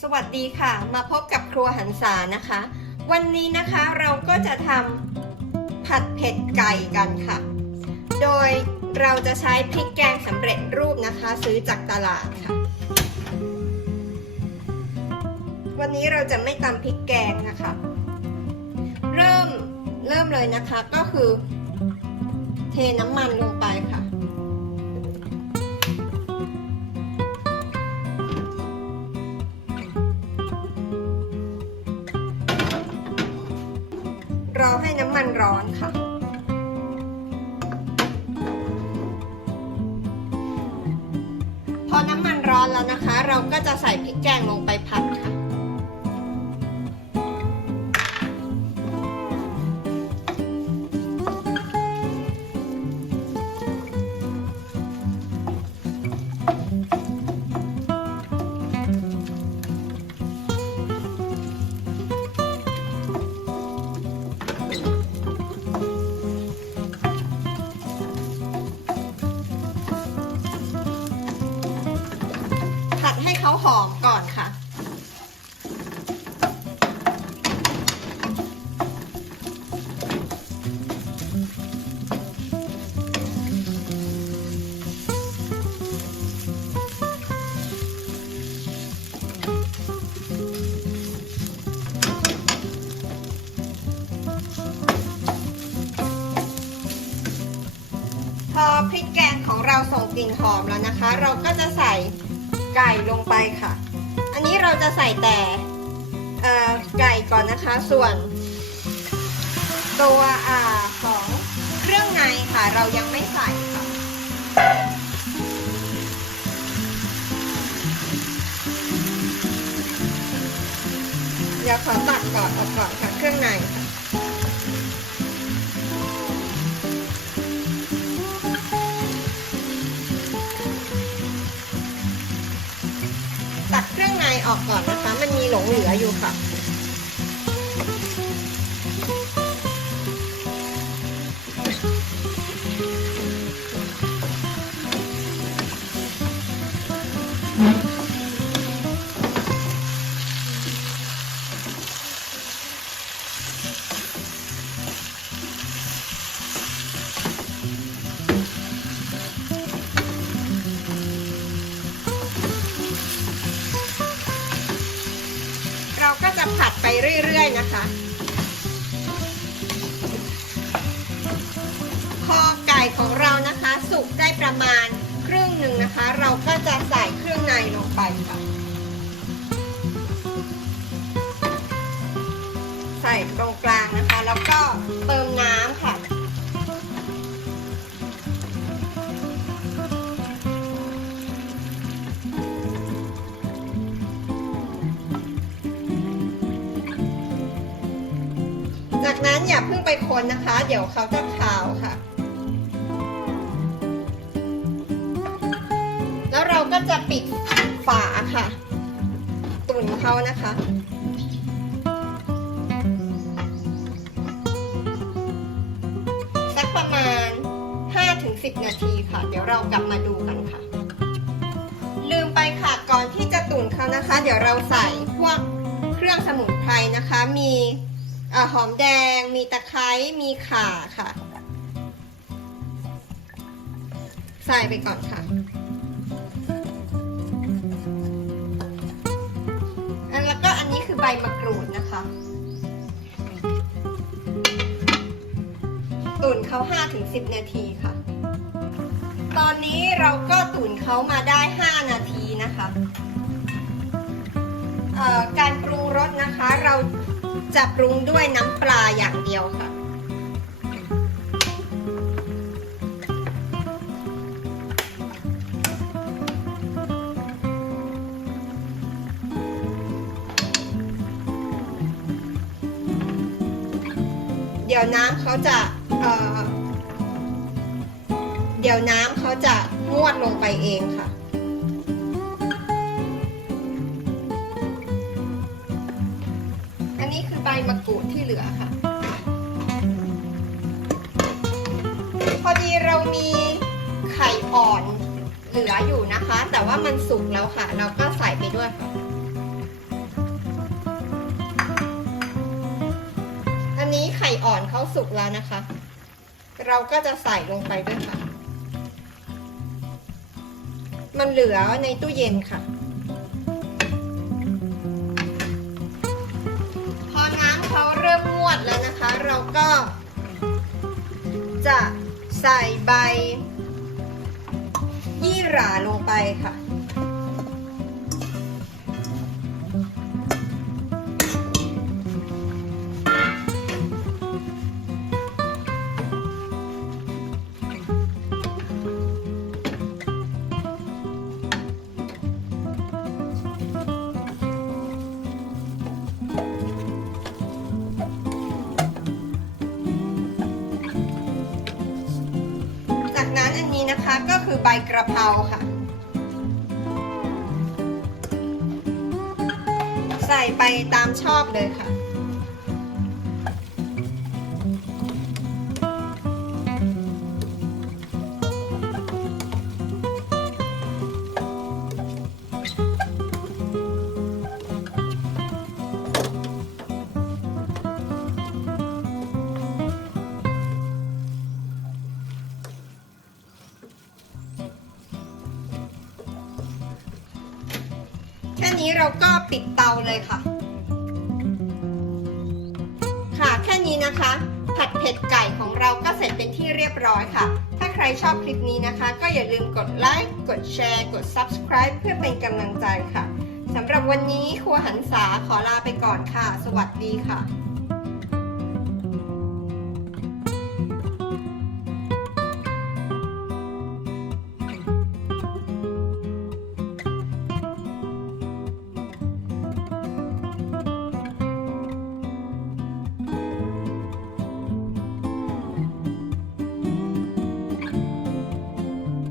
สวัสดีค่ะ มาพบกับครัวหันษานะคะ วันนี้นะคะเราก็จะทำผัดเผ็ดไก่กันค่ะ โดยเราจะใช้พริกแกงสำเร็จรูปนะคะ ซื้อจากตลาดค่ะ วันนี้เราจะไม่ตำพริกแกงนะคะ เริ่มเริ่มเลยนะคะก็คือ เทน้ำมันลงไปค่ะ มันร้อนค่ะ พอน้ำมันร้อนแล้วนะคะ เราก็จะใส่พริกแกงลงไปผัดค่ะ เขาหอมก่อนค่ะ พอพริกแกงของเราส่งกลิ่นหอมแล้วนะคะ เราก็จะใส่ ไก่ลงไปค่ะ อันนี้เราจะใส่แต่ไก่ก่อนนะคะ ส่วน ตัวอ่าของเครื่องในค่ะ เรายังไม่ใส่ค่ะเดี๋ยวขอตัดก่อนออกก่อนค่ะเครื่องในค่ะ ออกก่อนนะคะ มันมีหลงเหลืออยู่ค่ะเร นะคะพอไก่ของเรานะคะ สุกได้ประมาณครึ่งหนึ่งนะคะ เราก็จะใส่เครื่องในลงไปค่ะ จากนั้นอย่าเพิ่งไปคนนะคะ เดี๋ยวเขาจะขาวค่ะ แล้วเราก็จะปิดฝาค่ะ ตุนเขานะคะสักประมาณ 5-10 นาทีค่ะ เดี๋ยวเรากลับมาดูกันค่ะ ลืมไปค่ะก่อนที่จะตุ๋นเขานะคะ เดี๋ยวเราใส่พวกเครื่องสมุนไพรนะคะ มี หอมแดง มีตะไคร้ มีข่าค่ะ ใส่ไปก่อนค่ะ อันแล้วก็อันนี้คือใบมะกรูดนะคะ ตุ๋นเขา5-10 นาทีค่ะ ตอนนี้เราก็ตุ๋นเขามาได้ 5 นาทีนะคะเอ่อการ จะปรุงด้วยน้ำปลาอย่างเดียวค่ะ เดี๋ยวน้ำเขาจะเเดี๋ยวน้ำเขาจะงวดลงไปเองค่ะ มะกรูดที่เหลือค่ะ พอดีเรามีไข่อ่อนเหลืออยู่นะคะ แต่ว่ามันสุกแล้วค่ะ เราก็ใส่ไปด้วยอันนี้ไข่อ่อนเขาสุกแล้วนะคะ เราก็จะใส่ลงไปด้วยค่ะ มันเหลือในตู้เย็นค่ะ ก็ จะใส่ใบยี่หร่าลงไปค่ะ นะคะก็คือใบกระเพราค่ะ ใส่ไปตามชอบเลยค่ะ นี้เราก็ปิดเตาเลยค่ะ ค่ะแค่นี้นะคะ ผัดเผ็ดไก่ของเราก็เสร็จเป็นที่เรียบร้อยค่ะ ถ้าใครชอบคลิปนี้นะคะ ก็อย่าลืมกดไลค์กดแชร์กด Subscribe เพื่อเป็นกำลังใจค่ะสำหรับวันนี้ครัวหันษาขอลาไปก่อนค่ะ สวัสดีค่ะ